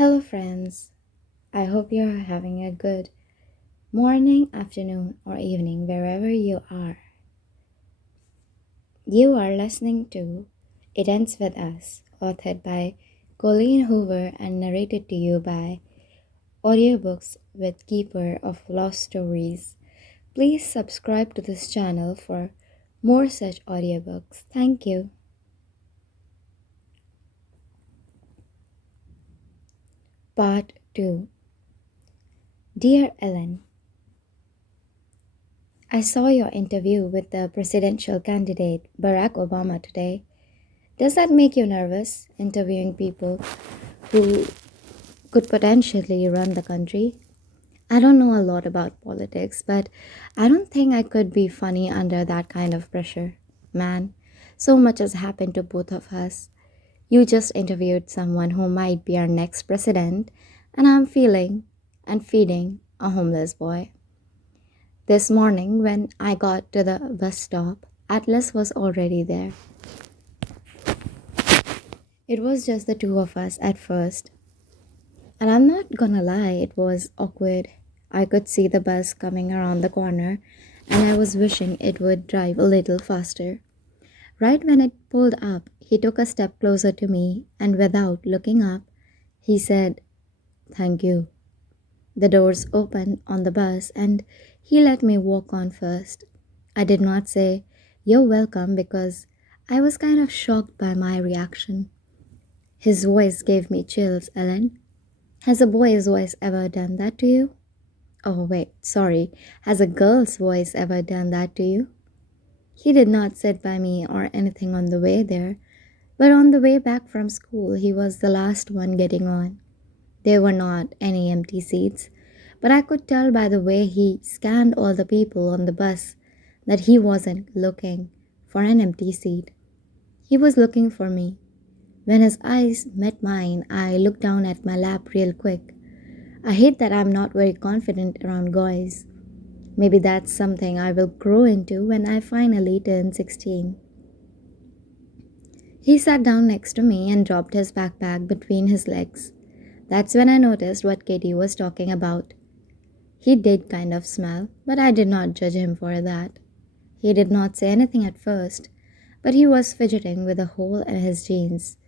Hello, friends. I hope you're having a good morning, afternoon, or evening wherever you are. You are listening to It Ends With Us, authored by Colleen Hoover and narrated to you by Audiobooks with Keeper of Lost Stories. Please subscribe to this channel for more such audiobooks. Thank you. Part 2. Dear Ellen, I saw your interview with the presidential candidate Barack Obama today. Does that make you nervous, interviewing people who could potentially run the country? I don't know a lot about politics, but I don't think I could be funny under that kind of pressure. Man, so much has happened to both of us. You just interviewed someone who might be our next president, and I'm feeling and feeding a homeless boy. This morning, when I got to the bus stop, Atlas was already there. It was just the two of us at first, and I'm not gonna lie, it was awkward. I could see the bus coming around the corner, and I was wishing it would drive a little faster. Right when it pulled up, he took a step closer to me, and without looking up, he said, "Thank you." The doors opened on the bus, and he let me walk on first. I did not say, "You're welcome," because I was kind of shocked by my reaction. His voice gave me chills, Ellen. Has a boy's voice ever done that to you? Oh, wait, sorry. Has a girl's voice ever done that to you? He did not sit by me or anything on the way there, but on the way back from school, he was the last one getting on. There were not any empty seats, but I could tell by the way he scanned all the people on the bus that he wasn't looking for an empty seat. He was looking for me. When his eyes met mine, I looked down at my lap real quick. I hate that I'm not very confident around guys. Maybe that's something I will grow into when I finally turn 16. He sat down next to me and dropped his backpack between his legs. That's when I noticed what Katie was talking about. He did kind of smile, but I did not judge him for that. He did not say anything at first, but he was fidgeting with a hole in his jeans.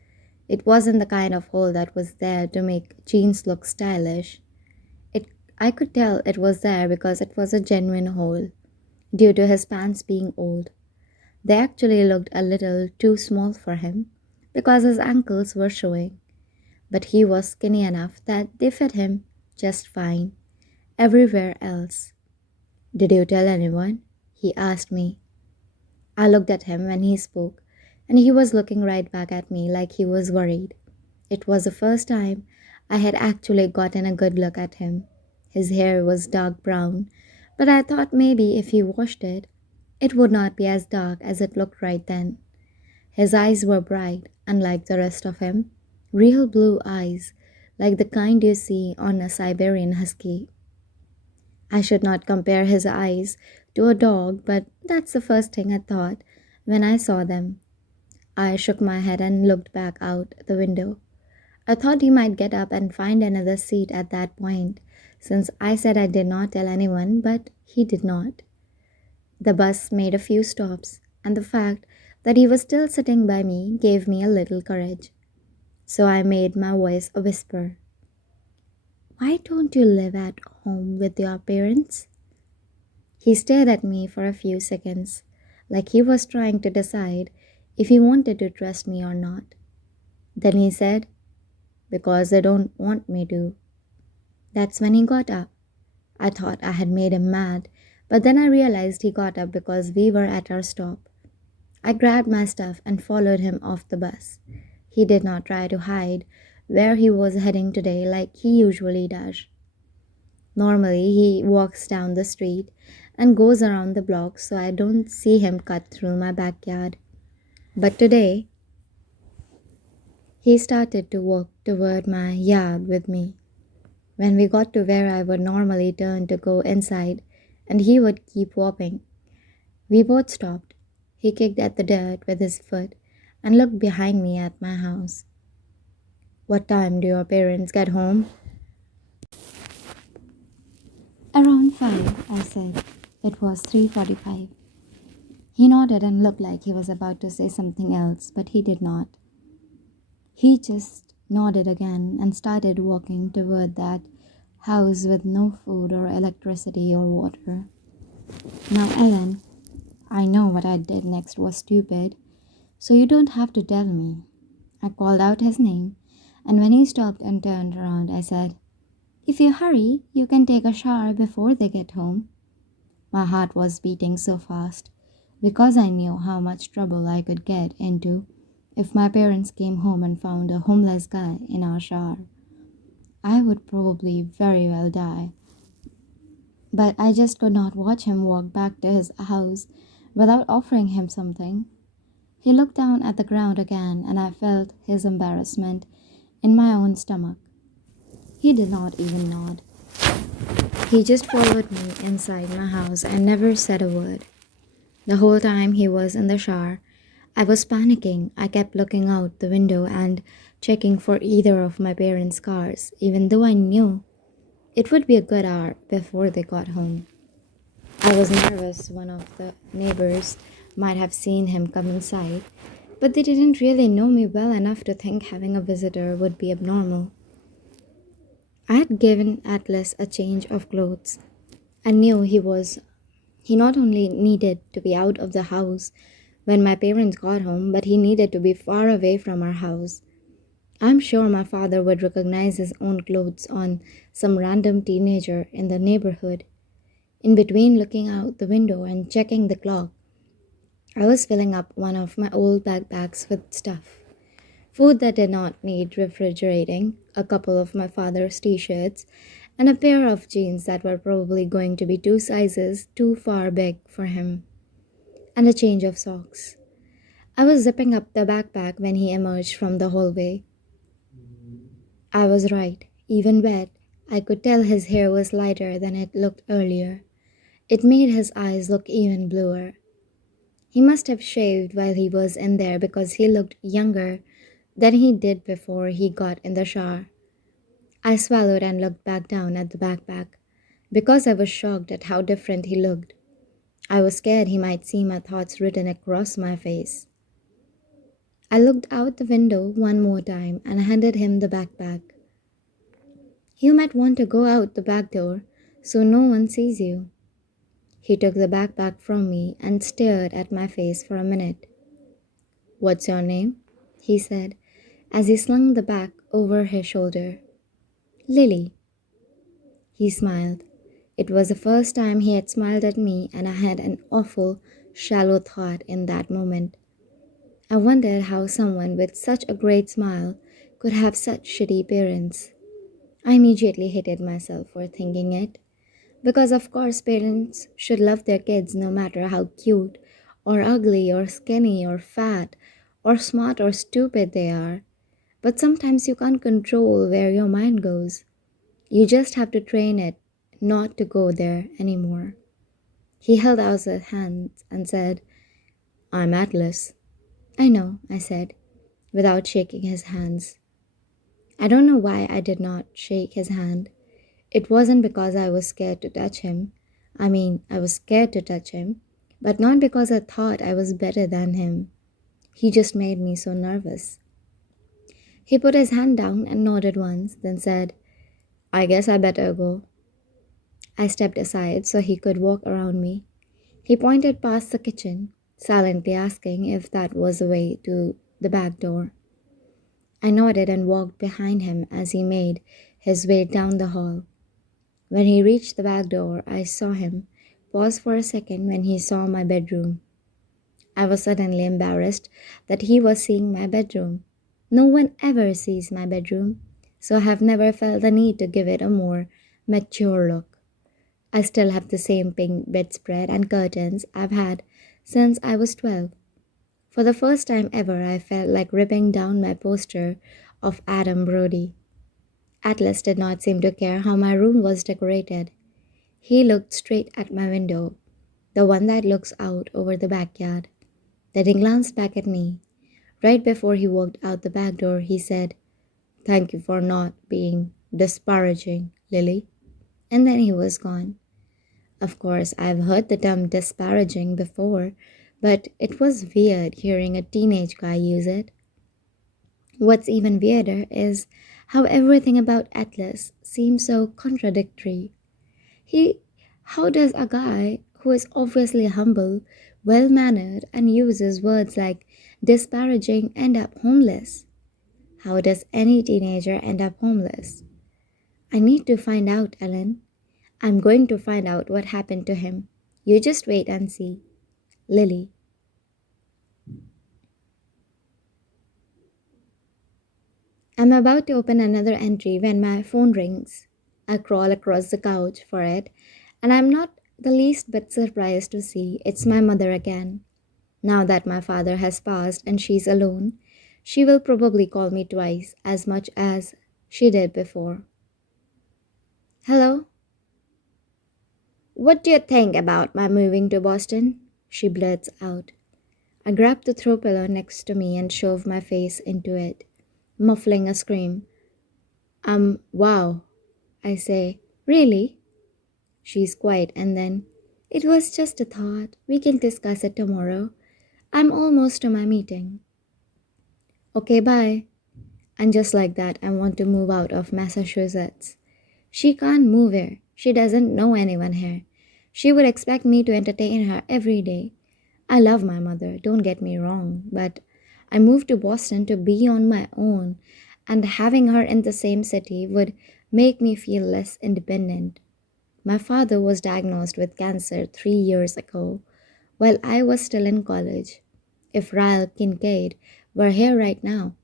It wasn't the kind of hole that was there to make jeans look stylish. It, I could tell it was there because it was a genuine hole, due to his pants being old. They actually looked a little too small for him, because his ankles were showing, but he was skinny enough that they fit him just fine everywhere else. Did you tell anyone? He asked me. I looked at him when he spoke, and he was looking right back at me like he was worried. It was the first time I had actually gotten a good look at him. His hair was dark brown, but I thought maybe if he washed it, it would not be as dark as it looked right then. His eyes were bright, unlike the rest of him. Real blue eyes, like the kind you see on a Siberian husky. I should not compare his eyes to a dog, but that's the first thing I thought when I saw them. I shook my head and looked back out the window. I thought he might get up and find another seat at that point, since I said I did not tell anyone, but he did not. The bus made a few stops, and the fact that he was still sitting by me gave me a little courage. So I made my voice a whisper. Why don't you live at home with your parents? He stared at me for a few seconds, like he was trying to decide if he wanted to trust me or not. Then he said, "Because they don't want me to." That's when he got up. I thought I had made him mad, but then I realized he got up because we were at our stop. I grabbed my stuff and followed him off the bus. He did not try to hide where he was heading today like he usually does. Normally, he walks down the street and goes around the block so I don't see him cut through my backyard. But today, he started to walk toward my yard with me. When we got to where I would normally turn to go inside, and he would keep walking, we both stopped. He kicked at the dirt with his foot and looked behind me at my house. What time do your parents get home? Around 5, I said. It was 3:45. He nodded and looked like he was about to say something else, but he did not. He just nodded again and started walking toward that house with no food or electricity or water. Now, Ellen, I know what I did next was stupid, so you don't have to tell me. I called out his name, and when he stopped and turned around, I said, "If you hurry, you can take a shower before they get home." My heart was beating so fast because I knew how much trouble I could get into if my parents came home and found a homeless guy in our shower. I would probably very well die. But I just could not watch him walk back to his house without offering him something. He looked down at the ground again, and I felt his embarrassment in my own stomach. He did not even nod. He just followed me inside my house and never said a word. The whole time he was in the shower, I was panicking. I kept looking out the window and checking for either of my parents' cars, even though I knew it would be a good hour before they got home. I was nervous one of the neighbors might have seen him come inside, but they didn't really know me well enough to think having a visitor would be abnormal. I had given Atlas a change of clothes and knew he not only needed to be out of the house when my parents got home, but he needed to be far away from our house. I'm sure my father would recognize his own clothes on some random teenager in the neighborhood. In between looking out the window and checking the clock, I was filling up one of my old backpacks with stuff. Food that did not need refrigerating, a couple of my father's t shirts, and a pair of jeans that were probably going to be two sizes too far big for him, and a change of socks. I was zipping up the backpack when he emerged from the hallway. I was right. Even wet, I could tell his hair was lighter than it looked earlier. It made his eyes look even bluer. He must have shaved while he was in there because he looked younger than he did before he got in the shower. I swallowed and looked back down at the backpack because I was shocked at how different he looked. I was scared he might see my thoughts written across my face. I looked out the window one more time and handed him the backpack. You might want to go out the back door so no one sees you. He took the backpack from me and stared at my face for a minute. What's your name? He said as he slung the bag over his shoulder. Lily. He smiled. It was the first time he had smiled at me, and I had an awful, shallow thought in that moment. I wondered how someone with such a great smile could have such shitty parents. I immediately hated myself for thinking it, because of course parents should love their kids no matter how cute, or ugly, or skinny, or fat, or smart, or stupid they are. But sometimes you can't control where your mind goes. You just have to train it not to go there anymore. He held out his hands and said, I'm Atlas. I know, I said, without shaking his hands. I don't know why I did not shake his hand. It wasn't because I was scared to touch him. I was scared to touch him, but not because I thought I was better than him. He just made me so nervous. He put his hand down and nodded once, then said, I guess I better go. I stepped aside so he could walk around me. He pointed past the kitchen, silently asking if that was the way to the back door. I nodded and walked behind him as he made his way down the hall. When he reached the back door, I saw him pause for a second when he saw my bedroom. I was suddenly embarrassed that he was seeing my bedroom. No one ever sees my bedroom, so I have never felt the need to give it a more mature look. I still have the same pink bedspread and curtains I've had since I was 12. For the first time ever, I felt like ripping down my poster of Adam Brody. Atlas did not seem to care how my room was decorated. He looked straight at my window, the one that looks out over the backyard. Then he glanced back at me. Right before he walked out the back door, he said, Thank you for not being disparaging, Lily. And then he was gone. Of course, I've heard the term disparaging before, but it was weird hearing a teenage guy use it. What's even weirder is how everything about Atlas seems so contradictory. He how does a guy who is obviously humble, well mannered, and uses words like disparaging end up homeless? How does any teenager end up homeless? I need to find out, Ellen. I'm going to find out what happened to him. You just wait and see. Lily. I'm about to open another entry when my phone rings. I crawl across the couch for it, and I'm not the least bit surprised to see it's my mother again. Now that my father has passed and she's alone, she will probably call me twice as much as she did before. Hello? What do you think about my moving to Boston? She blurts out. I grab the throw pillow next to me and shove my face into it, muffling a scream. Wow, I say. Really? She's quiet and then, it was just a thought. We can discuss it tomorrow. I'm almost to my meeting. Okay, bye. And just like that, I want to move out of Massachusetts. She can't move here. She doesn't know anyone here. She would expect me to entertain her every day. I love my mother, don't get me wrong, but I moved to Boston to be on my own, and having her in the same city would make me feel less independent. My father was diagnosed with cancer 3 years ago while I was still in college. If Ryle Kincaid were here right now,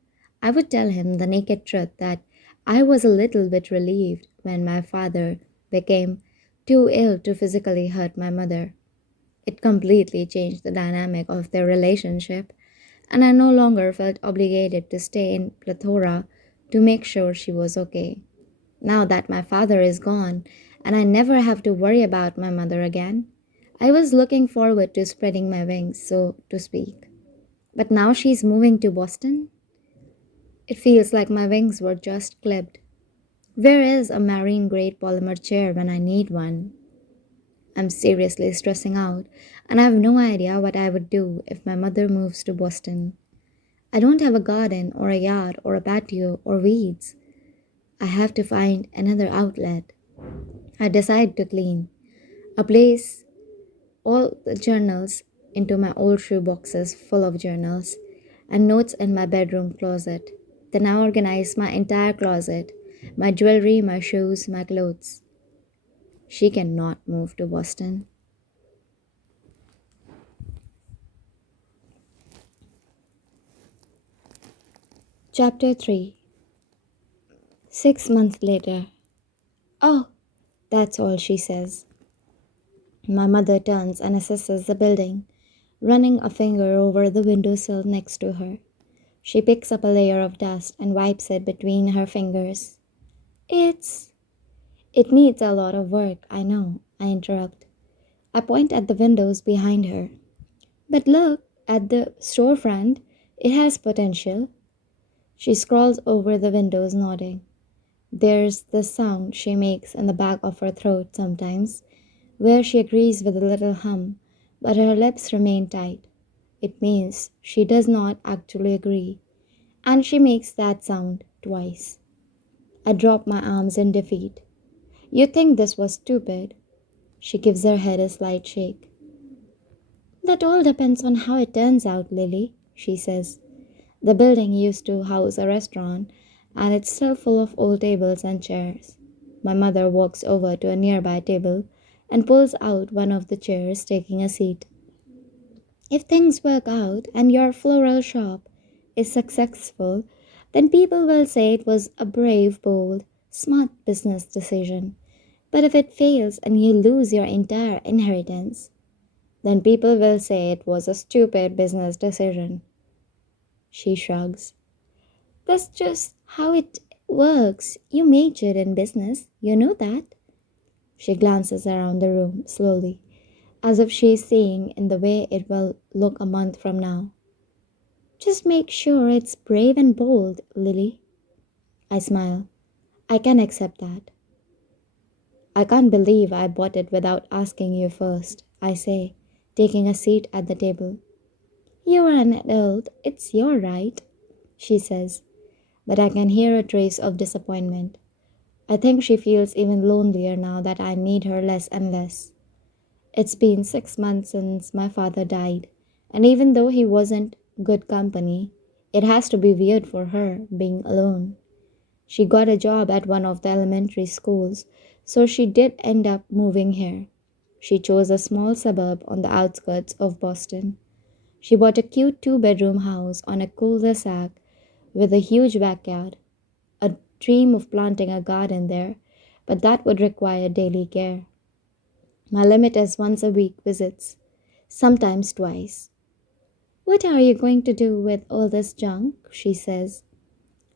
I would tell him the naked truth that I was a little bit relieved when my father became too ill to physically hurt my mother. It completely changed the dynamic of their relationship, and I no longer felt obligated to stay in plethora to make sure she was okay. Now that my father is gone and I never have to worry about my mother again, I was looking forward to spreading my wings, so to speak. But now she's moving to Boston. It feels like my wings were just clipped. Where is a marine grade polymer chair when I need one? I'm seriously stressing out, and I have no idea what I would do if my mother moves to Boston. I don't have a garden or a yard or a patio or weeds. I have to find another outlet. I decide to clean. I place all the journals into my old shoe boxes full of journals and notes in my bedroom closet. Then I organize my entire closet, my jewelry, my shoes, my clothes. She cannot move to Boston. Chapter 3. 6 months later. Oh, that's all she says. My mother turns and assesses the building, running a finger over the windowsill next to her. She picks up a layer of dust and wipes it between her fingers. It's. It needs a lot of work, I know, I interrupt. I point at the windows behind her. But look at the storefront. It has potential. She scrawls over the windows, nodding. There's the sound she makes in the back of her throat sometimes, where she agrees with a little hum, but her lips remain tight. It means she does not actually agree, and she makes that sound twice. I drop my arms in defeat. You think this was stupid? She gives her head a slight shake. That all depends on how it turns out, Lily, she says. The building used to house a restaurant, and it's still full of old tables and chairs. My mother walks over to a nearby table and pulls out one of the chairs, taking a seat. If things work out and your floral shop is successful, then people will say it was a brave, bold, smart business decision. But if it fails and you lose your entire inheritance, then people will say it was a stupid business decision. She shrugs. That's just how it works. You majored in business, you know that. She glances around the room slowly, as if she is seeing in the way it will look a month from now. Just make sure it's brave and bold, Lily. I smile. I can accept that. I can't believe I bought it without asking you first, I say, taking a seat at the table. You are an adult, it's your right, she says, but I can hear a trace of disappointment. I think she feels even lonelier now that I need her less and less. It's been 6 months since my father died, and even though he wasn't good company, it has to be weird for her being alone. She got a job at one of the elementary schools, so she did end up moving here. She chose a small suburb on the outskirts of Boston. She bought a cute two-bedroom house on a cul-de-sac with a huge backyard. A dream of planting a garden there, but that would require daily care. My limit is once a week visits, sometimes twice. What are you going to do with all this junk? She says.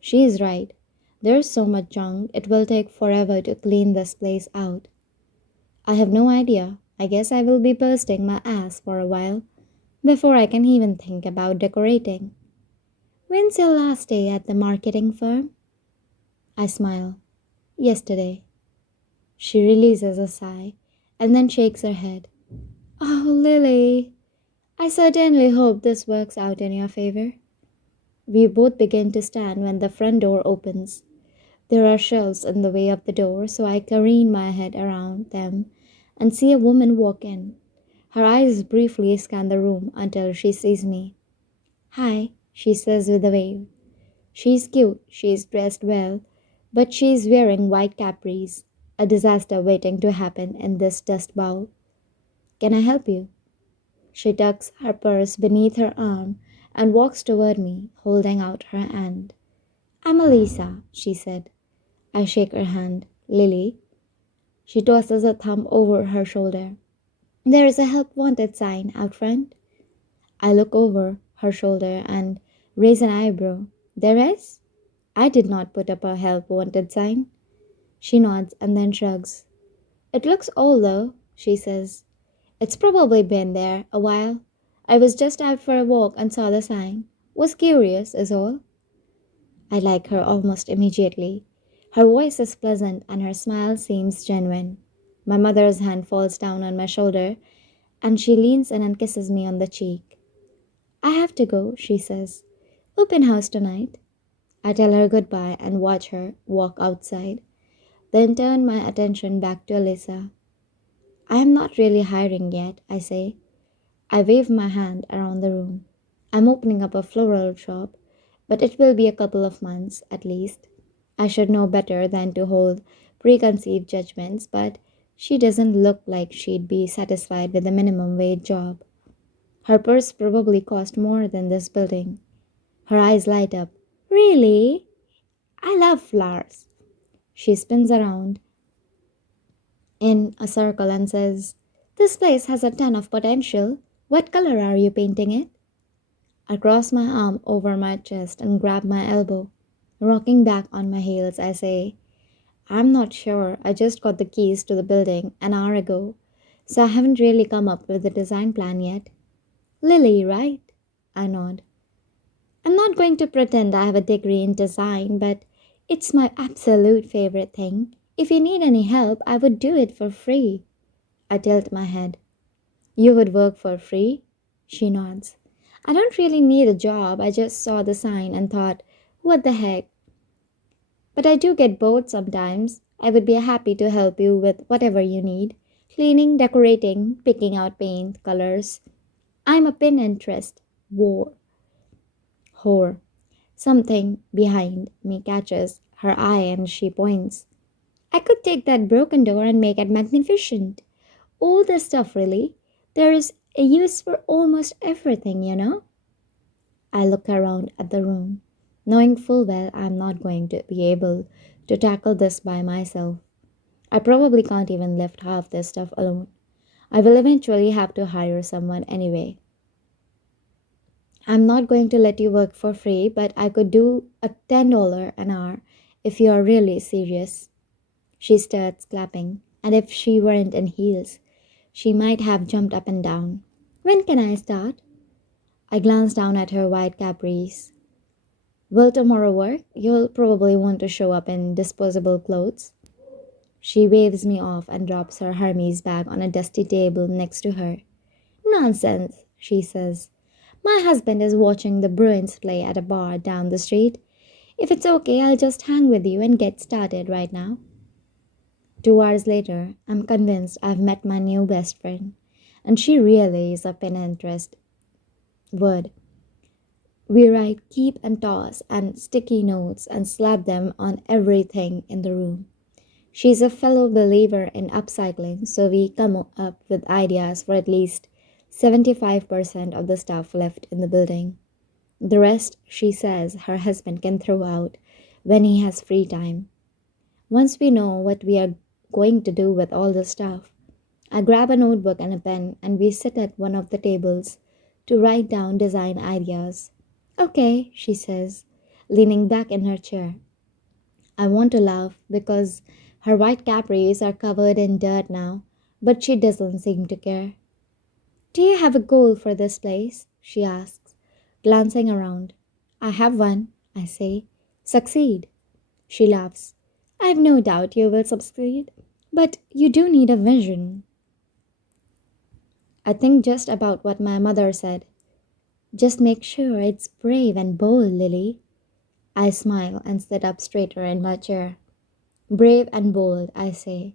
She is right. There's so much junk, it will take forever to clean this place out. I have no idea. I guess I will be bursting my ass for a while before I can even think about decorating. When's your last day at the marketing firm? I smile. Yesterday. She releases a sigh and then shakes her head. Oh, Lily, I certainly hope this works out in your favor. We both begin to stand when the front door opens. There are shelves in the way of the door, so I careen my head around them and see a woman walk in. Her eyes briefly scan the room until she sees me. Hi, she says with a wave. She's cute, she's dressed well, but she's wearing white capris, a disaster waiting to happen in this dust bowl. Can I help you? She tucks her purse beneath her arm and walks toward me, holding out her hand. I'm Elisa, she said. I shake her hand. Lily. She tosses a thumb over her shoulder. There is a help wanted sign out front. I look over her shoulder and raise an eyebrow. There is? I did not put up a help wanted sign. She nods and then shrugs. It looks old though, she says. It's probably been there a while. I was just out for a walk and saw the sign. Was curious, is all. I like her almost immediately. Her voice is pleasant and her smile seems genuine. My mother's hand falls down on my shoulder and she leans in and kisses me on the cheek. I have to go, she says. Open house tonight. I tell her goodbye and watch her walk outside, then turn my attention back to Alyssa. I am not really hiring yet, I say. I wave my hand around the room. I'm opening up a floral shop, but it will be a couple of months at least. I should know better than to hold preconceived judgments, but she doesn't look like she'd be satisfied with a minimum wage job. Her purse probably cost more than this building. Her eyes light up. Really? I love flowers. She spins around in a circle and says, This place has a ton of potential. What color are you painting it? I cross my arm over my chest and grab my elbow. Rocking back on my heels, I say, I'm not sure. I just got the keys to the building an hour ago, so I haven't really come up with a design plan yet. Lily, right? I nod. I'm not going to pretend I have a degree in design, but it's my absolute favorite thing. If you need any help, I would do it for free. I tilt my head. You would work for free? She nods. I don't really need a job. I just saw the sign and thought, what the heck? But I do get bored sometimes. I would be happy to help you with whatever you need. Cleaning, decorating, picking out paint, colors. I'm a Pinterest war whore. Something behind me catches her eye and she points. I could take that broken door and make it magnificent. All this stuff, really. There is a use for almost everything, you know? I look around at the room, knowing full well I'm not going to be able to tackle this by myself. I probably can't even lift half this stuff alone. I will eventually have to hire someone anyway. I'm not going to let you work for free, but I could do a $10 an hour if you are really serious. She starts clapping, and if she weren't in heels, she might have jumped up and down. When can I start? I glance down at her white capris. Will tomorrow work? You'll probably want to show up in disposable clothes. She waves me off and drops her Hermes bag on a dusty table next to her. Nonsense, she says. My husband is watching the Bruins play at a bar down the street. If it's okay, I'll just hang with you and get started right now. 2 hours later, I'm convinced I've met my new best friend, and she really is a Pinterest word. We write keep and toss and sticky notes and slap them on everything in the room. She's a fellow believer in upcycling, so we come up with ideas for at least 75% of the stuff left in the building. The rest, she says, her husband can throw out when he has free time. Once we know what we are going to do with all the stuff, I grab a notebook and a pen and we sit at one of the tables to write down design ideas. Okay, she says, leaning back in her chair. I want to laugh because her white capris are covered in dirt now, but she doesn't seem to care. Do you have a goal for this place? She asks, glancing around. I have one, I say. Succeed. She laughs. I've no doubt you will succeed, but you do need a vision. I think just about what my mother said. Just make sure it's brave and bold, Lily. I smile and sit up straighter in my chair. Brave and bold, I say.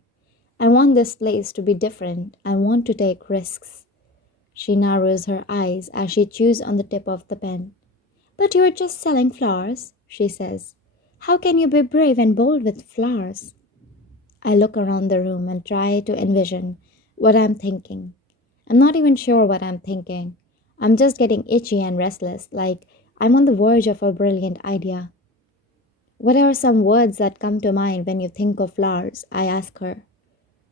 I want this place to be different. I want to take risks. She narrows her eyes as she chews on the tip of the pen. But you're just selling flowers, she says. How can you be brave and bold with flowers? I look around the room and try to envision what I'm thinking. I'm not even sure what I'm thinking. I'm just getting itchy and restless, like I'm on the verge of a brilliant idea. What are some words that come to mind when you think of flowers? I ask her.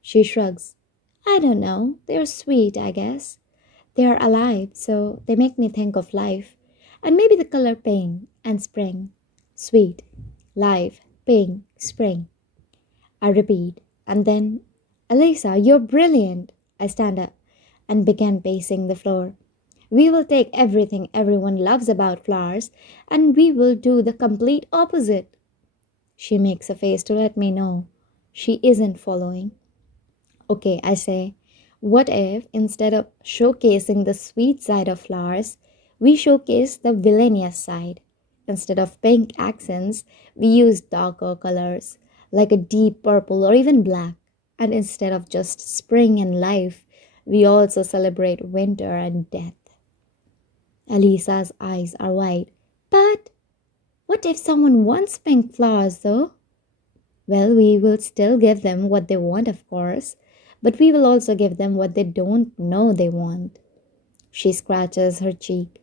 She shrugs. I don't know. They're sweet, I guess. They are alive, so they make me think of life. And maybe the color pink and spring. Sweet, life, pink, spring. I repeat, and then, Elisa, you're brilliant. I stand up and begin pacing the floor. We will take everything everyone loves about flowers and we will do the complete opposite. She makes a face to let me know she isn't following. Okay, I say, what if instead of showcasing the sweet side of flowers, we showcase the villainous side? Instead of pink accents, we use darker colors, like a deep purple or even black. And instead of just spring and life, we also celebrate winter and death. Elisa's eyes are wide. But what if someone wants pink flowers, though? Well, we will still give them what they want, of course, but we will also give them what they don't know they want. She scratches her cheek.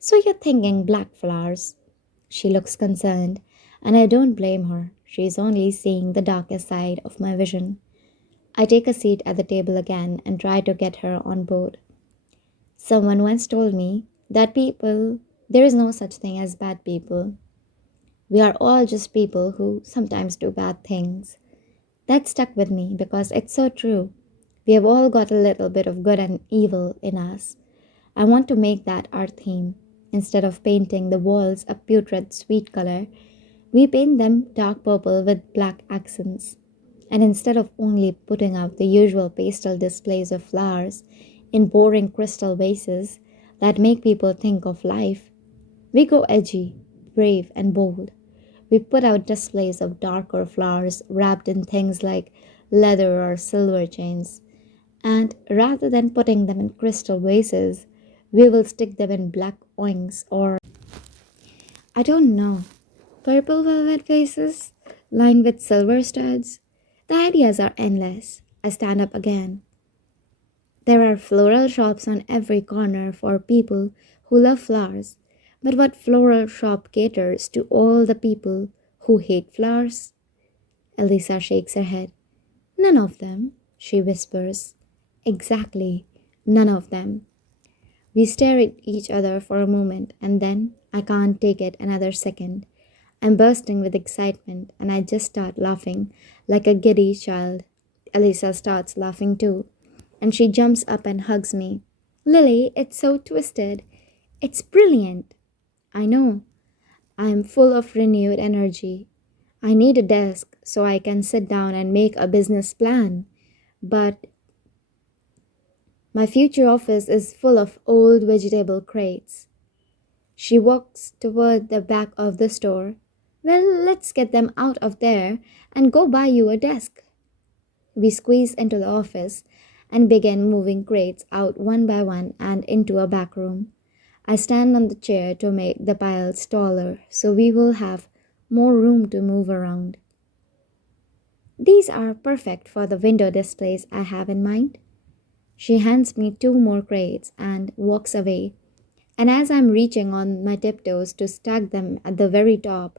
So you're thinking black flowers? She looks concerned, and I don't blame her. She's only seeing the darkest side of my vision. I take a seat at the table again and try to get her on board. Someone once told me that there is no such thing as bad people. We are all just people who sometimes do bad things. That stuck with me because it's so true. We have all got a little bit of good and evil in us. I want to make that our theme. Instead of painting the walls a putrid sweet color, we paint them dark purple with black accents. And instead of only putting out the usual pastel displays of flowers in boring crystal vases that make people think of life, we go edgy, brave, and bold. We put out displays of darker flowers wrapped in things like leather or silver chains. And rather than putting them in crystal vases, we will stick them in black oinks or, I don't know, purple velvet vases lined with silver studs. The ideas are endless. I stand up again. There are floral shops on every corner for people who love flowers. But what floral shop caters to all the people who hate flowers? Elisa shakes her head. None of them, she whispers. Exactly, none of them. We stare at each other for a moment and then I can't take it another second. I'm bursting with excitement and I just start laughing like a giddy child. Elisa starts laughing too and she jumps up and hugs me. Lily, it's so twisted. It's brilliant. I know. I am full of renewed energy. I need a desk so I can sit down and make a business plan. But my future office is full of old vegetable crates. She walks toward the back of the store. Well, let's get them out of there and go buy you a desk. We squeeze into the office and begin moving crates out one by one and into a back room. I stand on the chair to make the piles taller so we will have more room to move around. These are perfect for the window displays I have in mind. She hands me two more crates and walks away. And as I'm reaching on my tiptoes to stack them at the very top,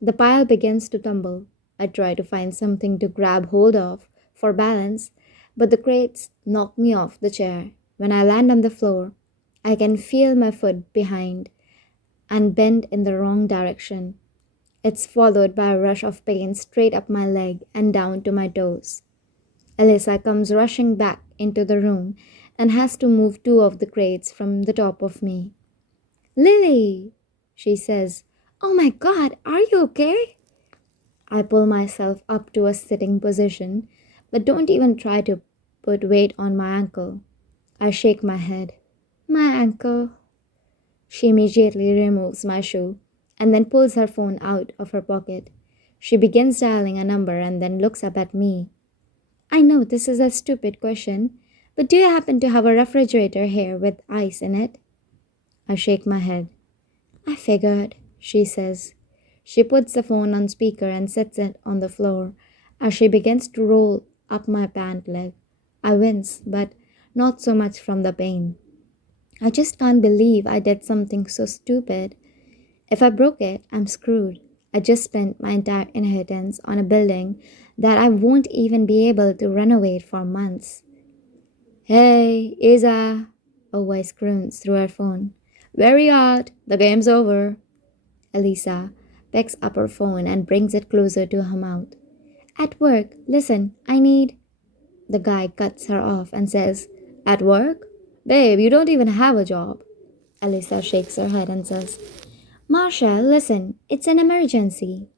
the pile begins to tumble. I try to find something to grab hold of for balance, but the crates knock me off the chair. When I land on the floor, I can feel my foot behind and bend in the wrong direction. It's followed by a rush of pain straight up my leg and down to my toes. Elisa comes rushing back into the room and has to move two of the crates from the top of me. Lily, she says, "Oh my god, are you okay?" I pull myself up to a sitting position, but don't even try to put weight on my ankle. I shake my head. My ankle. She immediately removes my shoe and then pulls her phone out of her pocket. She begins dialing a number and then looks up at me. I know this is a stupid question, but do you happen to have a refrigerator here with ice in it? I shake my head. I figured, she says. She puts the phone on speaker and sets it on the floor as she begins to roll up my pant leg. I wince, but not so much from the pain. I just can't believe I did something so stupid. If I broke it, I'm screwed. I just spent my entire inheritance on a building that I won't even be able to renovate for months. Hey, Isa, a voice croons through her phone. Very hot, the game's over. Elisa picks up her phone and brings it closer to her mouth. At work, listen, I need. The guy cuts her off and says, At work? Babe, you don't even have a job. Elisa shakes her head and says, Marshall, listen, it's an emergency.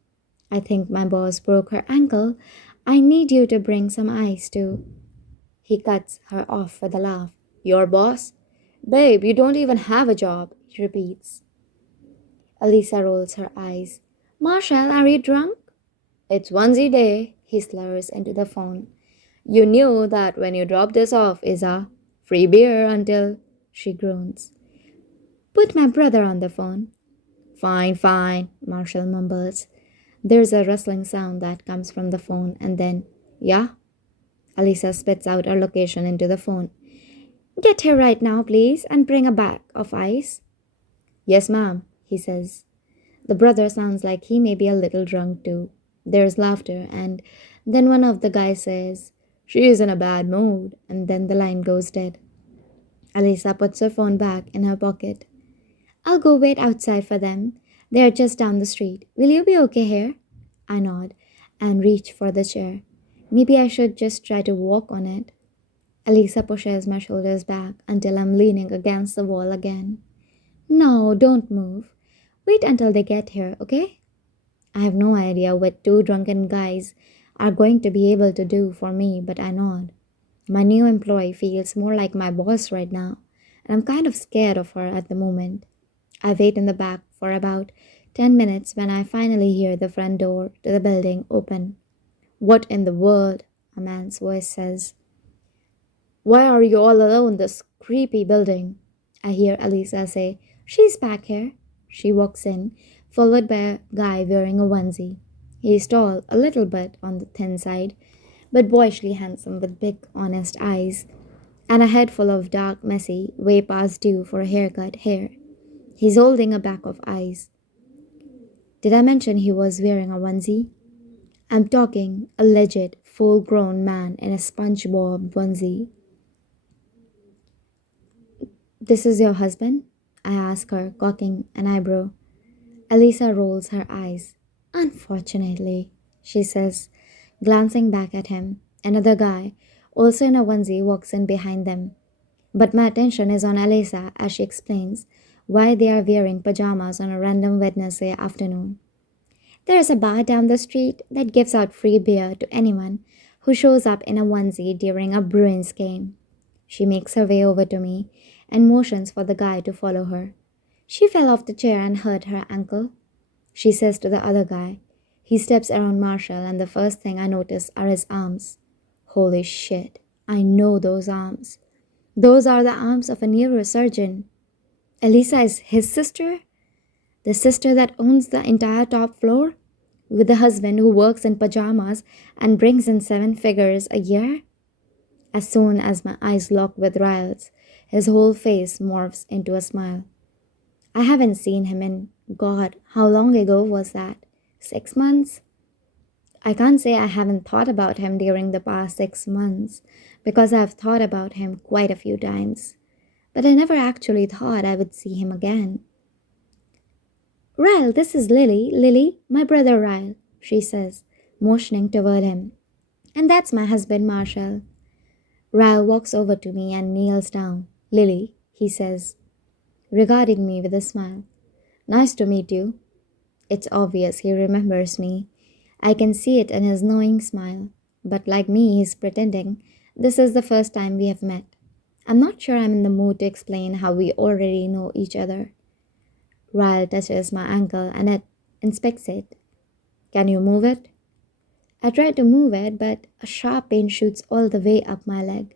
I think my boss broke her ankle. I need you to bring some ice too. He cuts her off with a laugh. Your boss? Babe, you don't even have a job, he repeats. Elisa rolls her eyes. Marshall, are you drunk? It's onesie day, he slurs into the phone. You knew that when you dropped this off, Isa. Free beer until, she groans. Put my brother on the phone. Fine, fine, Marshall mumbles. There's a rustling sound that comes from the phone and then, yeah? Elisa spits out her location into the phone. Get here right now, please, and bring a bag of ice. Yes, ma'am, he says. The brother sounds like he may be a little drunk too. There's laughter, and then one of the guys says, She is in a bad mood, and then the line goes dead. Elisa puts her phone back in her pocket. I'll go wait outside for them. They're just down the street. Will you be okay here? I nod and reach for the chair. Maybe I should just try to walk on it. Elisa pushes my shoulders back until I'm leaning against the wall again. No, don't move. Wait until they get here, okay? I have no idea what two drunken guys are going to be able to do for me, but I nod. My new employee feels more like my boss right now, and I'm kind of scared of her at the moment. I wait in the back for about 10 minutes when I finally hear the front door to the building open. What in the world? A man's voice says. Why are you all alone in this creepy building? I hear Elisa say, She's back here. She walks in, followed by a guy wearing a onesie. He is tall, a little bit on the thin side, but boyishly handsome with big, honest eyes, and a head full of dark, messy, way past due for a haircut hair. He's holding a pack of ice. Did I mention he was wearing a onesie? I'm talking a legit, full-grown man in a SpongeBob onesie. This is your husband? I ask her, cocking an eyebrow. Elisa rolls her eyes. Unfortunately, she says, glancing back at him. Another guy, also in a onesie, walks in behind them. But my attention is on Elisa as she explains, why they are wearing pajamas on a random Wednesday afternoon. There's a bar down the street that gives out free beer to anyone who shows up in a onesie during a Bruins game. She makes her way over to me and motions for the guy to follow her. She fell off the chair and hurt her ankle, she says to the other guy. He steps around Marshall, and the first thing I notice are his arms. Holy shit, I know those arms. Those are the arms of a neurosurgeon. Elisa is his sister? The sister that owns the entire top floor? With a husband who works in pajamas and brings in 7 figures a year? As soon as my eyes lock with Riles, his whole face morphs into a smile. I haven't seen him in, God, how long ago was that? 6 months? I can't say I haven't thought about him during the past 6 months, because I've thought about him quite a few times. But I never actually thought I would see him again. Ryle, this is Lily. Lily, my brother Ryle, she says, motioning toward him. And that's my husband, Marshall. Ryle walks over to me and kneels down. Lily, he says, regarding me with a smile. Nice to meet you. It's obvious he remembers me. I can see it in his knowing smile. But like me, he's pretending this is the first time we have met. I'm not sure I'm in the mood to explain how we already know each other. Ryle touches my ankle and it inspects it. Can you move it? I try to move it, but a sharp pain shoots all the way up my leg.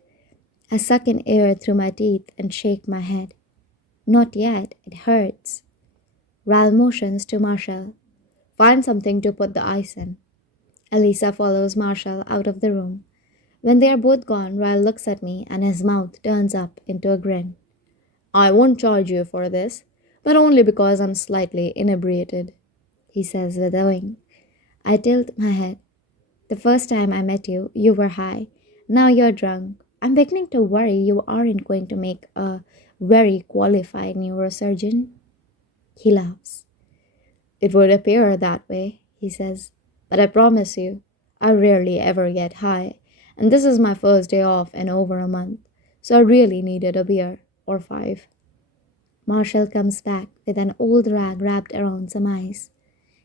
I suck in air through my teeth and shake my head. Not yet, it hurts. Ryle motions to Marshall. Find something to put the ice in. Elisa follows Marshall out of the room. When they are both gone, Ryle looks at me and his mouth turns up into a grin. I won't charge you for this, but only because I'm slightly inebriated, he says with a wink. I tilt my head. The first time I met you, you were high. Now you're drunk. I'm beginning to worry you aren't going to make a very qualified neurosurgeon. He laughs. It would appear that way, he says. But I promise you, I rarely ever get high, and this is my first day off in over a month, so I really needed a beer or 5. Marshall comes back with an old rag wrapped around some ice.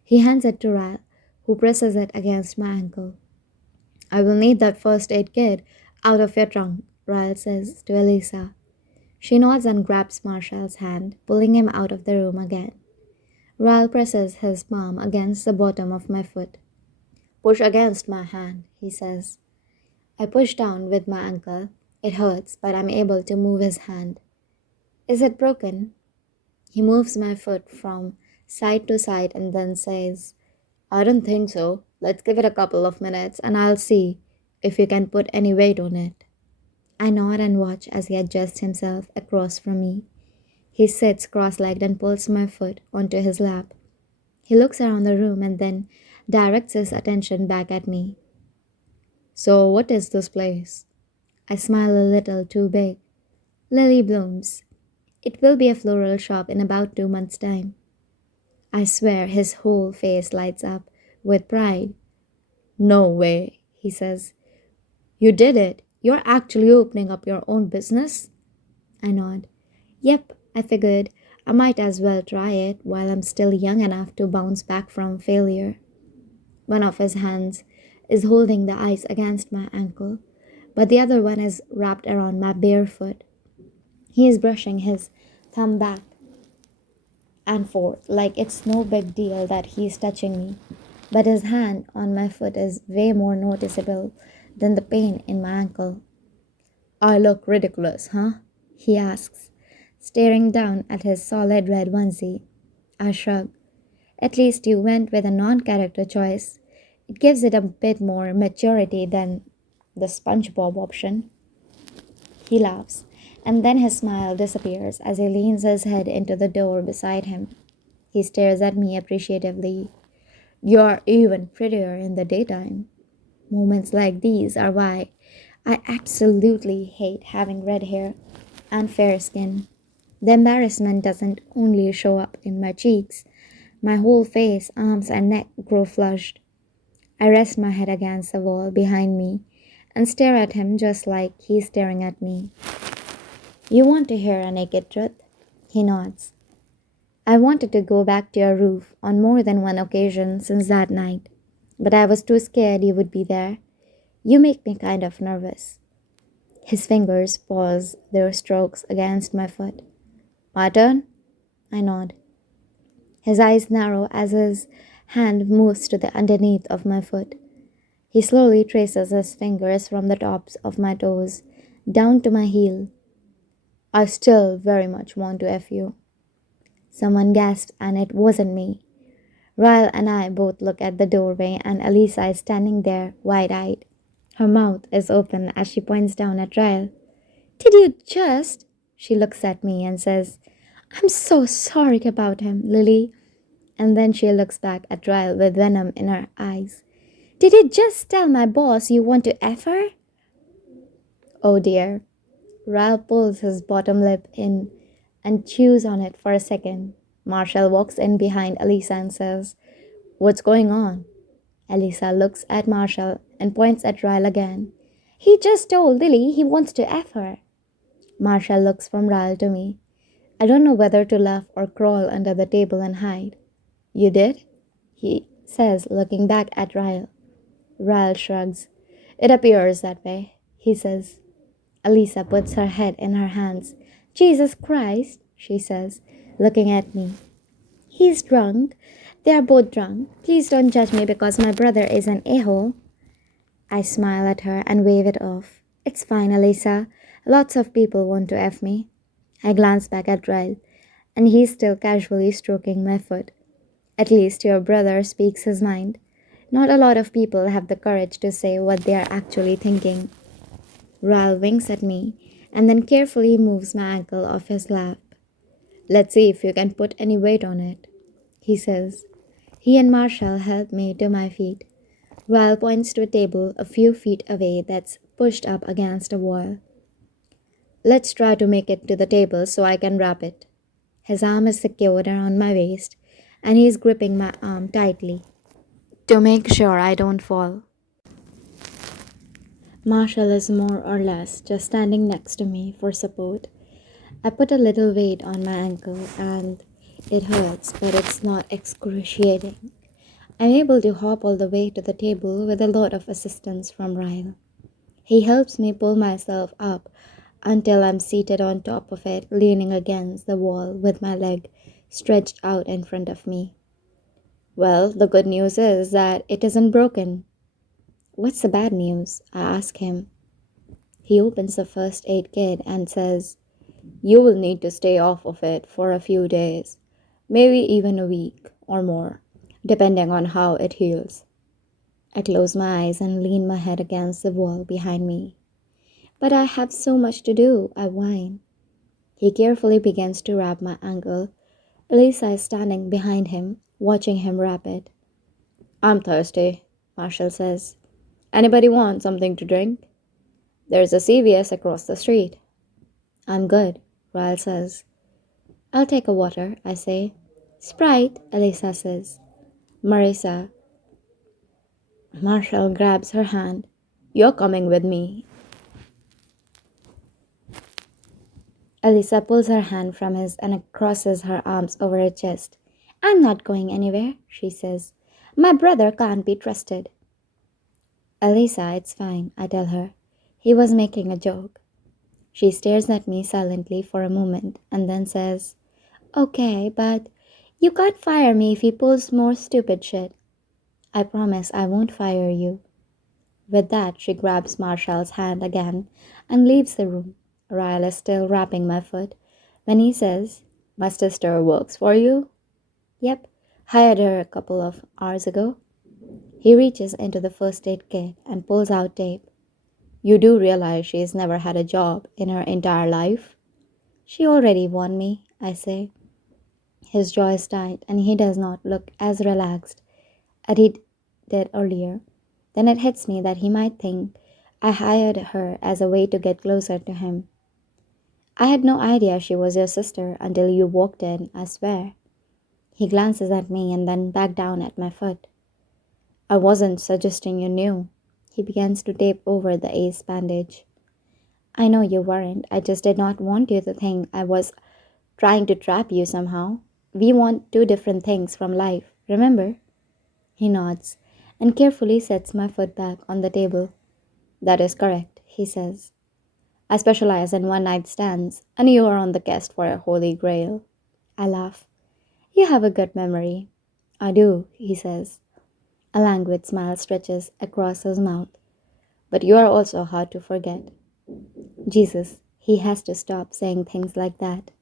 He hands it to Ryle, who presses it against my ankle. I will need that first aid kit out of your trunk, Ryle says to Elisa. She nods and grabs Marshall's hand, pulling him out of the room again. Ryle presses his palm against the bottom of my foot. Push against my hand, he says. I push down with my ankle. It hurts, but I'm able to move his hand. Is it broken? He moves my foot from side to side and then says, I don't think so. Let's give it a couple of minutes and I'll see if you can put any weight on it. I nod and watch as he adjusts himself across from me. He sits cross-legged and pulls my foot onto his lap. He looks around the room and then directs his attention back at me. So what is this place? I smile a little too big. Lily Blooms. It will be a floral shop in about 2 months' time. I swear his whole face lights up with pride. No way, he says. You did it. You're actually opening up your own business? I nod. Yep, I figured I might as well try it while I'm still young enough to bounce back from failure. One of his hands is holding the ice against my ankle, but the other one is wrapped around my bare foot. He is brushing his thumb back and forth like it's no big deal that he's touching me, but his hand on my foot is way more noticeable than the pain in my ankle. I look ridiculous, huh? He asks, staring down at his solid red onesie. I shrug. At least you went with a non-character choice. It gives it a bit more maturity than the SpongeBob option. He laughs, and then his smile disappears as he leans his head into the door beside him. He stares at me appreciatively. You're even prettier in the daytime. Moments like these are why I absolutely hate having red hair and fair skin. The embarrassment doesn't only show up in my cheeks, my whole face, arms, and neck grow flushed. I rest my head against the wall behind me and stare at him just like he's staring at me. You want to hear a naked truth? He nods. I wanted to go back to your roof on more than one occasion since that night, but I was too scared you would be there. You make me kind of nervous. His fingers pause their strokes against my foot. My turn? I nod. His eyes narrow as his hand moves to the underneath of my foot. He slowly traces his fingers from the tops of my toes down to my heel. I still very much want to F you. Someone gasped, and it wasn't me. Ryle and I both look at the doorway, and Elisa is standing there, wide eyed. Her mouth is open as she points down at Ryle. Did you just? She looks at me and says, I'm so sorry about him, Lily. And then she looks back at Ryle with venom in her eyes. Did you just tell my boss you want to F her? Oh dear. Ryle pulls his bottom lip in and chews on it for a second. Marshall walks in behind Elisa and says, What's going on? Elisa looks at Marshall and points at Ryle again. He just told Lily he wants to F her. Marshall looks from Ryle to me. I don't know whether to laugh or crawl under the table and hide. You did? He says, looking back at Ryle. Ryle shrugs. It appears that way, he says. Elisa puts her head in her hands. Jesus Christ, she says, looking at me. He's drunk. They are both drunk. Please don't judge me because my brother is an a-hole. I smile at her and wave it off. It's fine, Elisa. Lots of people want to F me. I glance back at Ryle, and he's still casually stroking my foot. At least your brother speaks his mind. Not a lot of people have the courage to say what they are actually thinking. Ryle winks at me and then carefully moves my ankle off his lap. Let's see if you can put any weight on it, he says. He and Marshall help me to my feet. Ryle points to a table a few feet away that's pushed up against a wall. Let's try to make it to the table so I can wrap it. His arm is secured around my waist, and he's gripping my arm tightly to make sure I don't fall. Marshall is more or less just standing next to me for support. I put a little weight on my ankle and it hurts, but it's not excruciating. I'm able to hop all the way to the table with a lot of assistance from Ryle. He helps me pull myself up until I'm seated on top of it, leaning against the wall with my leg stretched out in front of me. Well, the good news is that it isn't broken. What's the bad news? I ask him. He opens the first aid kit and says, You will need to stay off of it for a few days, maybe even a week or more, depending on how it heals. I close my eyes and lean my head against the wall behind me. But I have so much to do, I whine. He carefully begins to wrap my ankle. Elisa is standing behind him, watching him wrap it. I'm thirsty, Marshall says. Anybody want something to drink? There's a CVS across the street. I'm good, Ryle says. I'll take a water, I say. Sprite, Elisa says. Marisa. Marshall grabs her hand. You're coming with me. Elisa pulls her hand from his and crosses her arms over her chest. I'm not going anywhere, she says. My brother can't be trusted. Elisa, it's fine, I tell her. He was making a joke. She stares at me silently for a moment and then says, Okay, but you can't fire me if he pulls more stupid shit. I promise I won't fire you. With that, she grabs Marshall's hand again and leaves the room. Ryle is still wrapping my foot when he says, My sister works for you? Yep, hired her a couple of hours ago. He reaches into the first aid kit and pulls out tape. You do realize she's never had a job in her entire life? She already warned me, I say. His jaw is tight and he does not look as relaxed as he did earlier. Then it hits me that he might think I hired her as a way to get closer to him. I had no idea she was your sister until you walked in, I swear. He glances at me and then back down at my foot. I wasn't suggesting you knew. He begins to tape over the ace bandage. I know you weren't. I just did not want you to think I was trying to trap you somehow. We want two different things from life, remember? He nods and carefully sets my foot back on the table. That is correct, he says. I specialize in one night stands, and you are on the quest for a holy grail. I laugh. You have a good memory. I do, he says. A languid smile stretches across his mouth. But you are also hard to forget. Jesus, he has to stop saying things like that.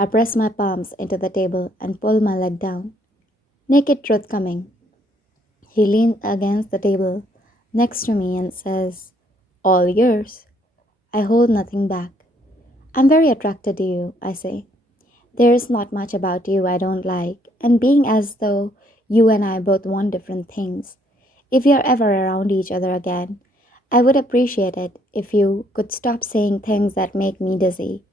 I press my palms into the table and pull my leg down. Naked truth coming. He leans against the table next to me and says, All yours. I hold nothing back. I'm very attracted to you, I say. There is not much about you I don't like, and being as though you and I both want different things. If we are ever around each other again, I would appreciate it if you could stop saying things that make me dizzy.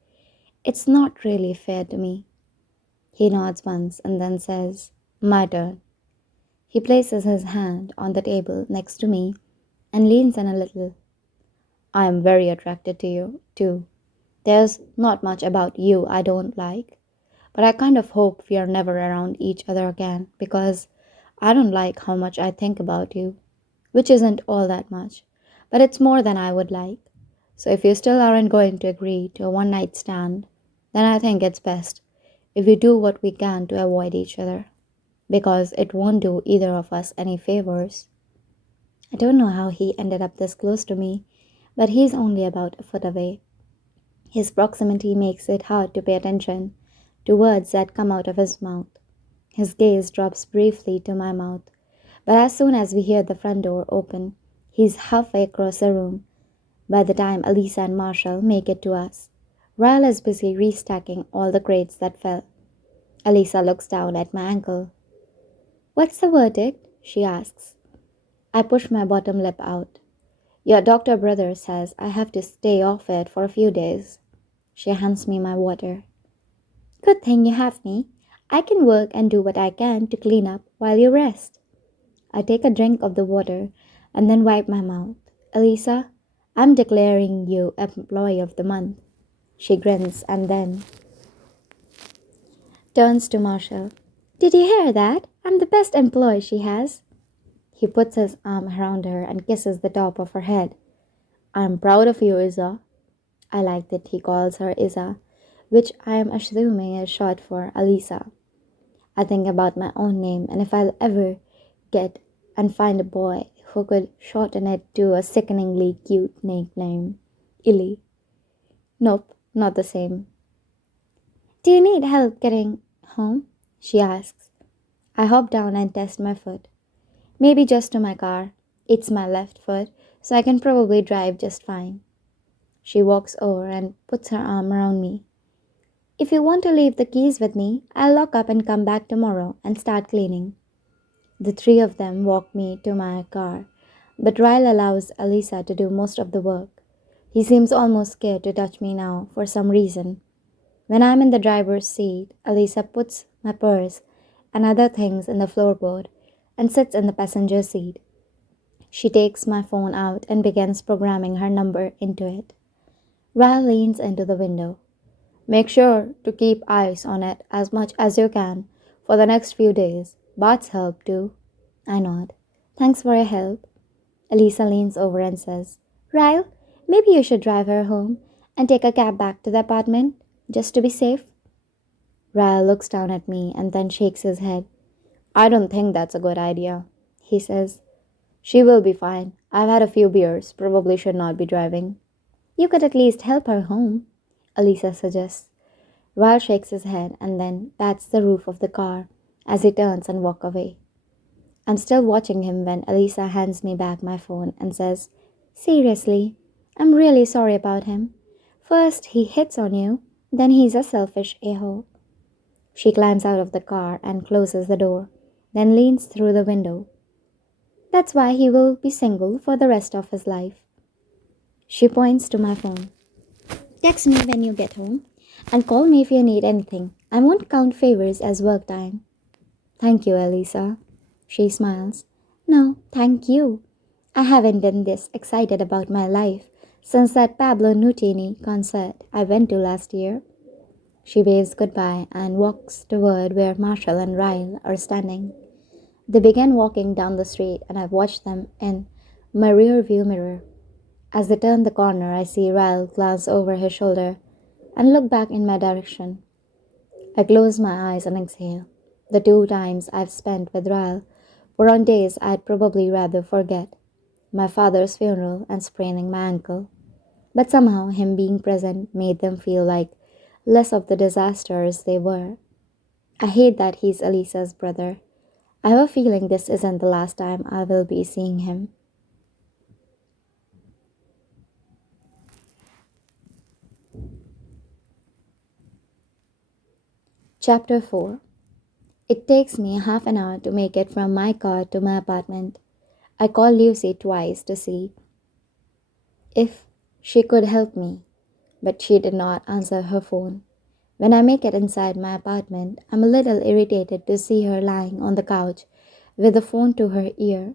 It's not really fair to me. He nods once and then says, My turn. He places his hand on the table next to me and leans in a little. I am very attracted to you, too. There's not much about you I don't like, but I kind of hope we are never around each other again because I don't like how much I think about you, which isn't all that much, but it's more than I would like. So if you still aren't going to agree to a one night stand, then I think it's best if we do what we can to avoid each other, because it won't do either of us any favors. I don't know how he ended up this close to me, but he's only about a foot away. His proximity makes it hard to pay attention to words that come out of his mouth. His gaze drops briefly to my mouth, but as soon as we hear the front door open, he's halfway across the room by the time Elisa and Marshall make it to us. Ryle is busy restacking all the crates that fell. Elisa looks down at my ankle. What's the verdict? She asks. I push my bottom lip out. Your doctor brother says I have to stay off it for a few days. She hands me my water. Good thing you have me. I can work and do what I can to clean up while you rest. I take a drink of the water and then wipe my mouth. Elisa, I'm declaring you Employee of the Month. She grins and then turns to Marshall. Did you hear that? I'm the best employee she has. He puts his arm around her and kisses the top of her head. I'm proud of you, Isa. I like that he calls her Isa, which I am assuming is short for Elisa. I think about my own name and if I'll ever get and find a boy who could shorten it to a sickeningly cute nickname. Illy. Nope, not the same. Do you need help getting home? She asks. I hop down and test my foot. Maybe just to my car. It's my left foot, so I can probably drive just fine. She walks over and puts her arm around me. If you want to leave the keys with me, I'll lock up and come back tomorrow and start cleaning. The three of them walk me to my car, but Ryle allows Elisa to do most of the work. He seems almost scared to touch me now for some reason. When I'm in the driver's seat, Elisa puts my purse and other things in the floorboard and sits in the passenger seat. She takes my phone out and begins programming her number into it. Ryle leans into the window. Make sure to keep eyes on it as much as you can for the next few days. Bart's help too. I nod. Thanks for your help. Elisa leans over and says, Ryle, maybe you should drive her home and take a cab back to the apartment, just to be safe. Ryle looks down at me and then shakes his head. I don't think that's a good idea, he says. She will be fine. I've had a few beers, probably should not be driving. You could at least help her home, Elisa suggests. Ryle shakes his head and then pats the roof of the car as he turns and walks away. I'm still watching him when Elisa hands me back my phone and says, Seriously, I'm really sorry about him. First he hits on you, then he's a selfish a-hole. She climbs out of the car and closes the door, then leans through the window. That's why he will be single for the rest of his life. She points to my phone. Text me when you get home and call me if you need anything. I won't count favors as work time. Thank you, Elisa. She smiles. No, thank you. I haven't been this excited about my life since that Pablo Nutini concert I went to last year. She waves goodbye and walks toward where Marshall and Ryle are standing. They begin walking down the street, and I watch them in my rear view mirror. As they turn the corner, I see Ryle glance over his shoulder and look back in my direction. I close my eyes and exhale. The 2 times I've spent with Ryle were on days I'd probably rather forget, my father's funeral and spraining my ankle. But somehow, him being present made them feel like less of the disasters they were. I hate that he's Elisa's brother. I have a feeling this isn't the last time I will be seeing him. Chapter 4. It takes me half an hour to make it from my car to my apartment. I call Lucy twice to see if she could help me, but she did not answer her phone. When I make it inside my apartment, I'm a little irritated to see her lying on the couch with the phone to her ear.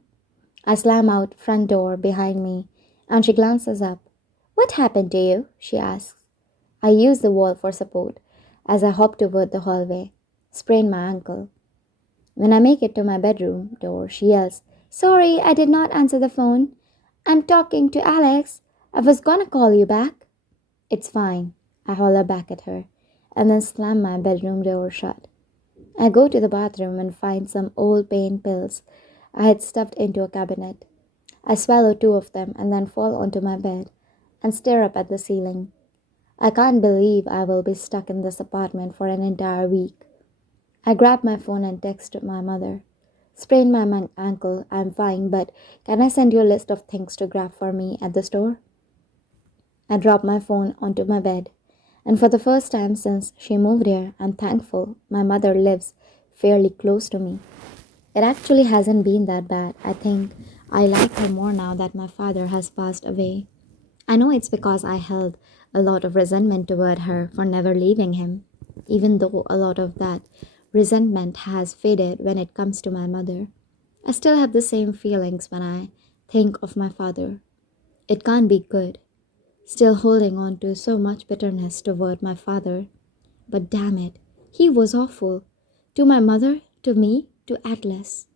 I slam out front door behind me and she glances up. "What happened to you?" she asks. I use the wall for support as I hop toward the hallway. Sprain my ankle. When I make it to my bedroom door, she yells, "Sorry, I did not answer the phone. I'm talking to Alex. I was gonna call you back." "It's fine," I holler back at her, and then slam my bedroom door shut. I go to the bathroom and find some old pain pills I had stuffed into a cabinet. I swallow 2 of them and then fall onto my bed and stare up at the ceiling. I can't believe I will be stuck in this apartment for an entire week. I grab my phone and text my mother. "Sprained my ankle, I'm fine, but can I send you a list of things to grab for me at the store?" I drop my phone onto my bed, and for the first time since she moved here, I'm thankful my mother lives fairly close to me. It actually hasn't been that bad. I think I like her more now that my father has passed away. I know it's because I held a lot of resentment toward her for never leaving him, even though a lot of that resentment has faded when it comes to my mother. I still have the same feelings when I think of my father. It can't be good, still holding on to so much bitterness toward my father. But damn it, he was awful. To my mother, to me, to Atlas.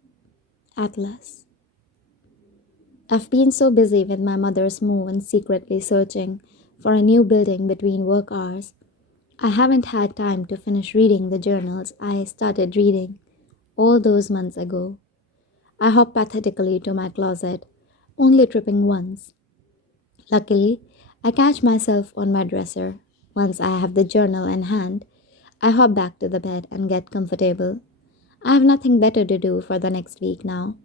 Atlas. I've been so busy with my mother's move and secretly searching for a new building between work hours. I haven't had time to finish reading the journals I started reading all those months ago. I hop pathetically to my closet, only tripping once. Luckily, I catch myself on my dresser. Once I have the journal in hand, I hop back to the bed and get comfortable. I have nothing better to do for the next week now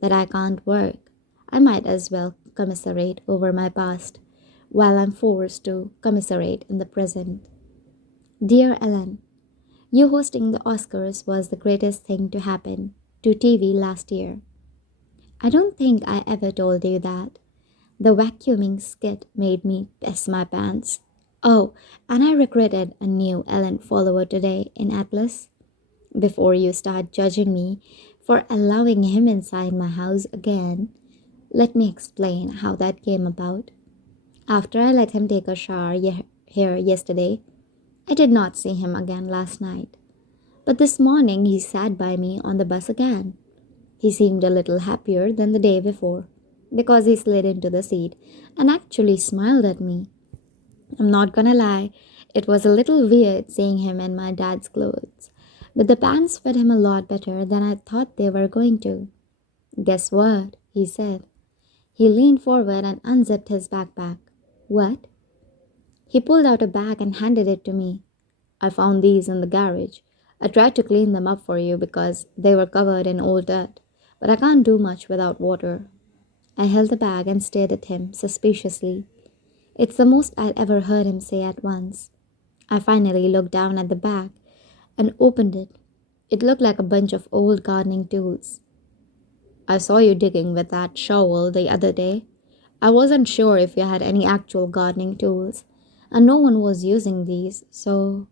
that I can't work. I might as well commiserate over my past while I'm forced to commiserate in the present. Dear Ellen, you hosting the Oscars was the greatest thing to happen to TV last year. I don't think I ever told you that. The vacuuming skit made me piss my pants. Oh, and I recruited a new Ellen follower today in Atlas. Before you start judging me for allowing him inside my house again, let me explain how that came about. After I let him take a shower here yesterday, I did not see him again last night. But this morning he sat by me on the bus again. He seemed a little happier than the day before because he slid into the seat and actually smiled at me. I'm not gonna lie, it was a little weird seeing him in my dad's clothes, but the pants fit him a lot better than I thought they were going to. "Guess what?" he said. He leaned forward and unzipped his backpack. "What?" He pulled out a bag and handed it to me. "I found these in the garage. I tried to clean them up for you because they were covered in old dirt, but I can't do much without water." I held the bag and stared at him suspiciously. It's the most I'd ever heard him say at once. I finally looked down at the bag and opened it. It looked like a bunch of old gardening tools. "I saw you digging with that shovel the other day. I wasn't sure if you had any actual gardening tools, and no one was using these, so—"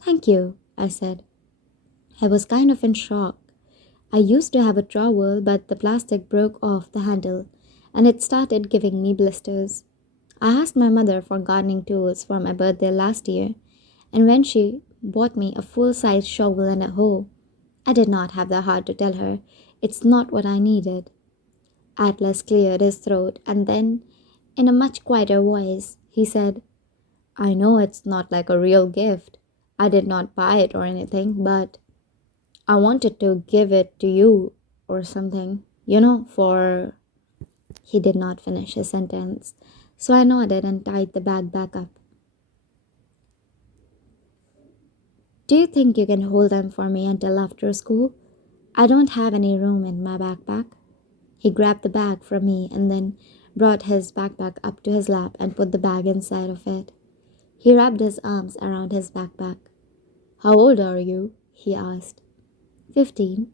"Thank you," I said. I was kind of in shock. I used to have a trowel, but the plastic broke off the handle, and it started giving me blisters. I asked my mother for gardening tools for my birthday last year, And when she bought me a full size shovel and a hoe, I did not have the heart to tell her it's not what I needed. Atlas cleared his throat and then, in a much quieter voice, he said, I know it's not like a real gift. I did not buy it or anything, but I wanted to give it to you or something, for. He did not finish his sentence, so I nodded and tied the bag back up. Do you think you can hold them for me until after school? I don't have any room in my backpack. He grabbed the bag from me and then brought his backpack up to his lap and put the bag inside of it. He wrapped his arms around his backpack. How old are you? He asked. 15.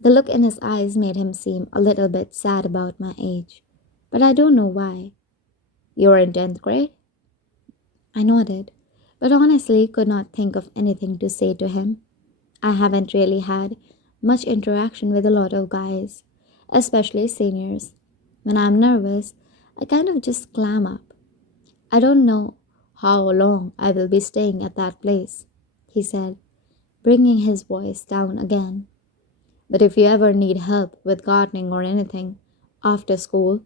The look in his eyes made him seem a little bit sad about my age, but I don't know why. You're in 10th grade? I nodded, but honestly could not think of anything to say to him. I haven't really had much interaction with a lot of guys, especially seniors. When I'm nervous, I kind of just clam up. I don't know how long I will be staying at that place, he said, bringing his voice down again. But if you ever need help with gardening or anything after school,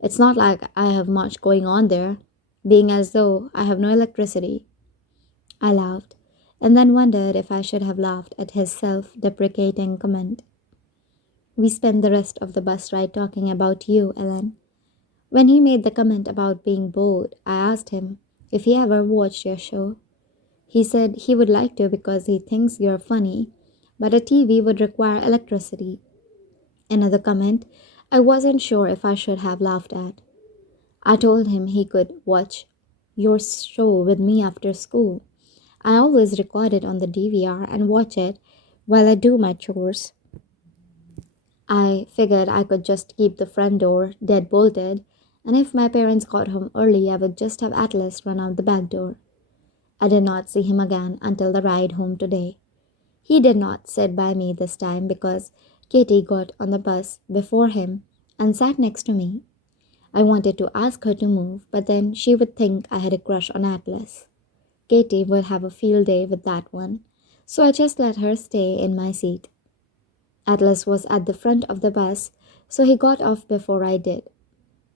it's not like I have much going on there, being as though I have no electricity. I laughed, and then wondered if I should have laughed at his self deprecating comment. We spent the rest of the bus ride talking about you, Ellen. When he made the comment about being bored, I asked him if he ever watched your show. He said he would like to because he thinks you're funny, but a TV would require electricity. Another comment I wasn't sure if I should have laughed at. I told him he could watch your show with me after school. I always record it on the DVR and watch it while I do my chores. I figured I could just keep the front door dead bolted, and if my parents got home early, I would just have Atlas run out the back door. I did not see him again until the ride home today. He did not sit by me this time because Katie got on the bus before him and sat next to me. I wanted to ask her to move, but then she would think I had a crush on Atlas. Katie would have a field day with that one, so I just let her stay in my seat. Atlas was at the front of the bus, so he got off before I did.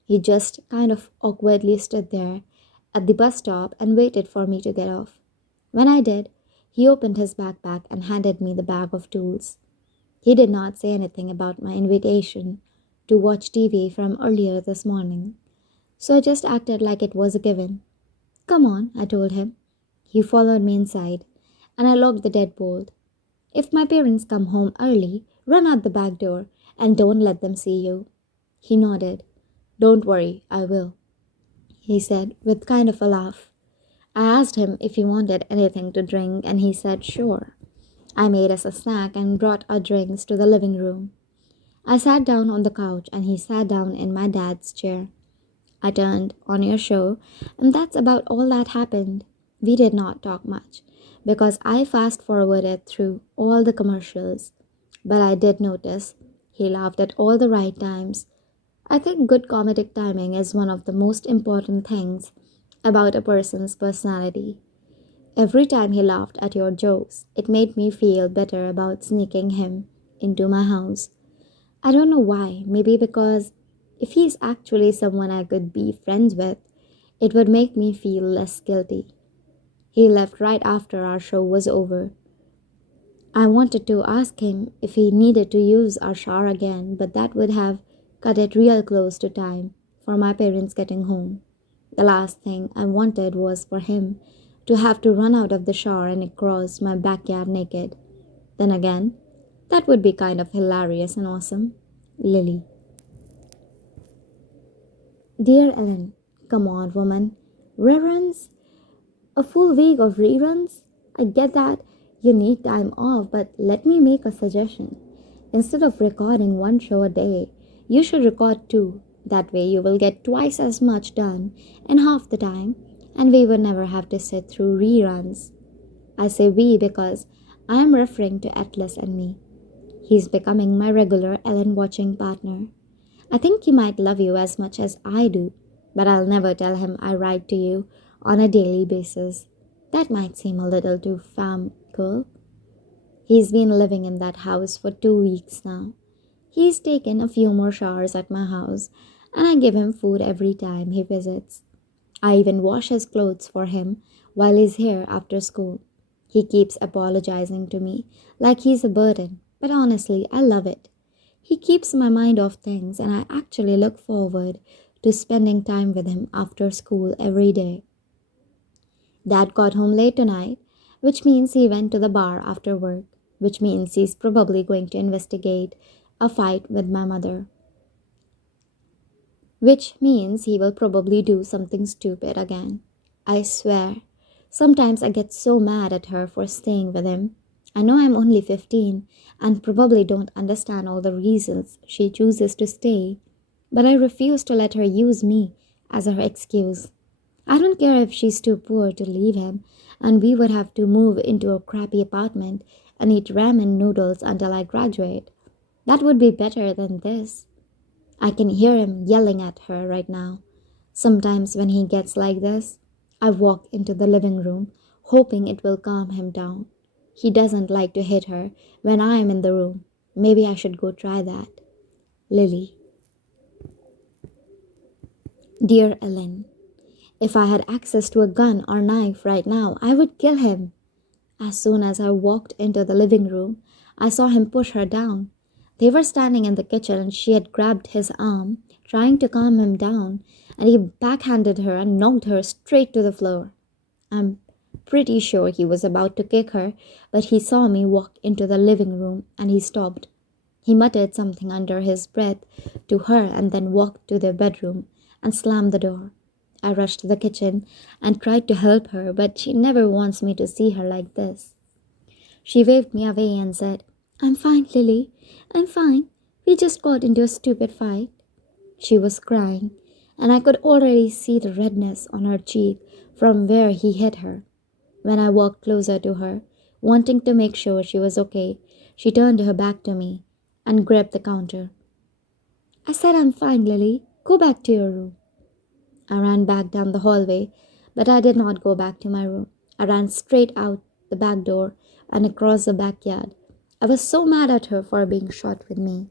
He just kind of awkwardly stood there at the bus stop and waited for me to get off. When I did, he opened his backpack and handed me the bag of tools. He did not say anything about my invitation to watch TV from earlier this morning, so I just acted like it was a given. Come on, I told him. He followed me inside, and I locked the deadbolt. If my parents come home early, run out the back door and don't let them see you. He nodded. Don't worry, I will, he said with kind of a laugh. I asked him if he wanted anything to drink, and he said sure. I made us a snack and brought our drinks to the living room. I sat down on the couch and he sat down in my dad's chair. I turned on your show, and that's about all that happened. We did not talk much because I fast forwarded through all the commercials. But I did notice he laughed at all the right times. I think good comedic timing is one of the most important things about a person's personality. Every time he laughed at your jokes, it made me feel better about sneaking him into my house. I don't know why, maybe because if he's actually someone I could be friends with, it would make me feel less guilty. He left right after our show was over. I wanted to ask him if he needed to use our shower again, but that would have cut it real close to time for my parents getting home. The last thing I wanted was for him to have to run out of the shower and across my backyard naked. Then again, that would be kind of hilarious and awesome. Lily. Dear Ellen, come on, woman. Reruns? A full week of reruns? I get that you need time off, but let me make a suggestion. Instead of recording one show a day, you should record two. That way you will get twice as much done in half the time, and we will never have to sit through reruns. I say we because I am referring to Atlas and me. He's becoming my regular Ellen watching partner. I think he might love you as much as I do, but I'll never tell him I write to you on a daily basis. That might seem a little too cool. He's been living in that house for 2 weeks now. He's taken a few more showers at my house, and I give him food every time he visits. I even wash his clothes for him while he's here after school. He keeps apologizing to me like he's a burden, but honestly, I love it. He keeps my mind off things, and I actually look forward to spending time with him after school every day. Dad got home late tonight, which means he went to the bar after work, which means he's probably going to investigate a fight with my mother, which means he will probably do something stupid again. I swear. Sometimes I get so mad at her for staying with him. I know I'm only 15 and probably don't understand all the reasons she chooses to stay, but I refuse to let her use me as her excuse. I don't care if she's too poor to leave him and we would have to move into a crappy apartment and eat ramen noodles until I graduate. That would be better than this. I can hear him yelling at her right now. Sometimes when he gets like this, I walk into the living room, hoping it will calm him down. He doesn't like to hit her when I am in the room. Maybe I should go try that. Lily. Dear Ellen, if I had access to a gun or knife right now, I would kill him. As soon as I walked into the living room, I saw him push her down. They were standing in the kitchen and she had grabbed his arm, trying to calm him down, and he backhanded her and knocked her straight to the floor. I'm pretty sure he was about to kick her, but he saw me walk into the living room and he stopped. He muttered something under his breath to her and then walked to their bedroom and slammed the door. I rushed to the kitchen and tried to help her, but she never wants me to see her like this. She waved me away and said, I'm fine, Lily. I'm fine. We just got into a stupid fight. She was crying, and I could already see the redness on her cheek from where he hit her. When I walked closer to her, wanting to make sure she was okay, she turned her back to me and gripped the counter. I said, I'm fine, Lily. Go back to your room. I ran back down the hallway, but I did not go back to my room. I ran straight out the back door and across the backyard. I was so mad at her for being short with me.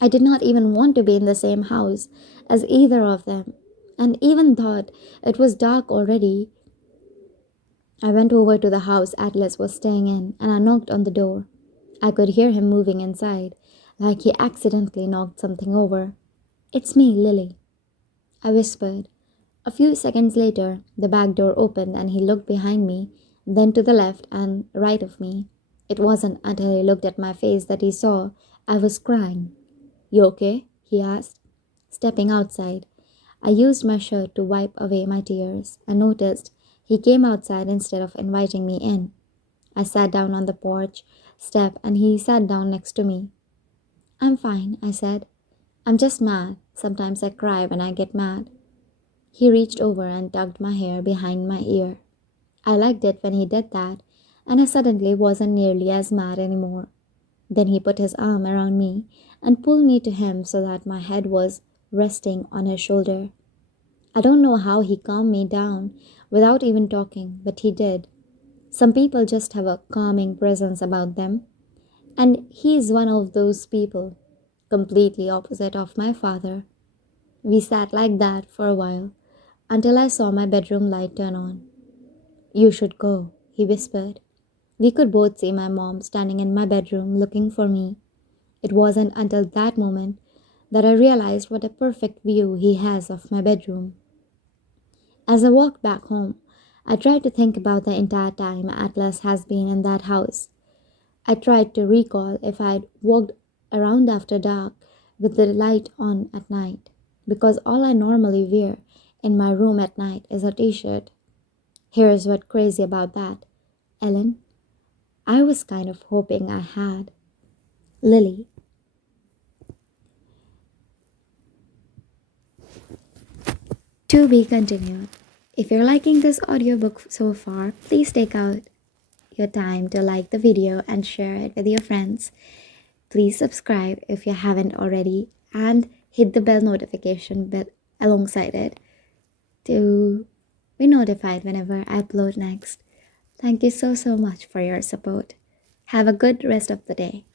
I did not even want to be in the same house as either of them, and even thought it was dark already. I went over to the house Atlas was staying in and I knocked on the door. I could hear him moving inside, like he accidentally knocked something over. It's me, Lily, I whispered. A few seconds later, the back door opened and he looked behind me, then to the left and right of me. It wasn't until he looked at my face that he saw I was crying. You okay? He asked, stepping outside. I used my shirt to wipe away my tears and noticed he came outside instead of inviting me in. I sat down on the porch step and he sat down next to me. I'm fine, I said. I'm just mad. Sometimes I cry when I get mad. He reached over and tugged my hair behind my ear. I liked it when he did that, and I suddenly wasn't nearly as mad anymore. Then he put his arm around me and pulled me to him so that my head was resting on his shoulder. I don't know how he calmed me down without even talking, but he did. Some people just have a calming presence about them, and he's one of those people, completely opposite of my father. We sat like that for a while until I saw my bedroom light turn on. You should go, he whispered. We could both see my mom standing in my bedroom looking for me. It wasn't until that moment that I realized what a perfect view he has of my bedroom. As I walked back home, I tried to think about the entire time Atlas has been in that house. I tried to recall if I'd walked around after dark with the light on at night, because all I normally wear in my room at night is a t-shirt. Here's what's crazy about that, Ellen. I was kind of hoping I had. Lily. To be continued. If you're liking this audiobook so far, please take out your time to like the video and share it with your friends. Please subscribe if you haven't already and hit the bell notification bell alongside it to Be notified whenever I upload next. Thank you so much for your support. Have a good rest of the day.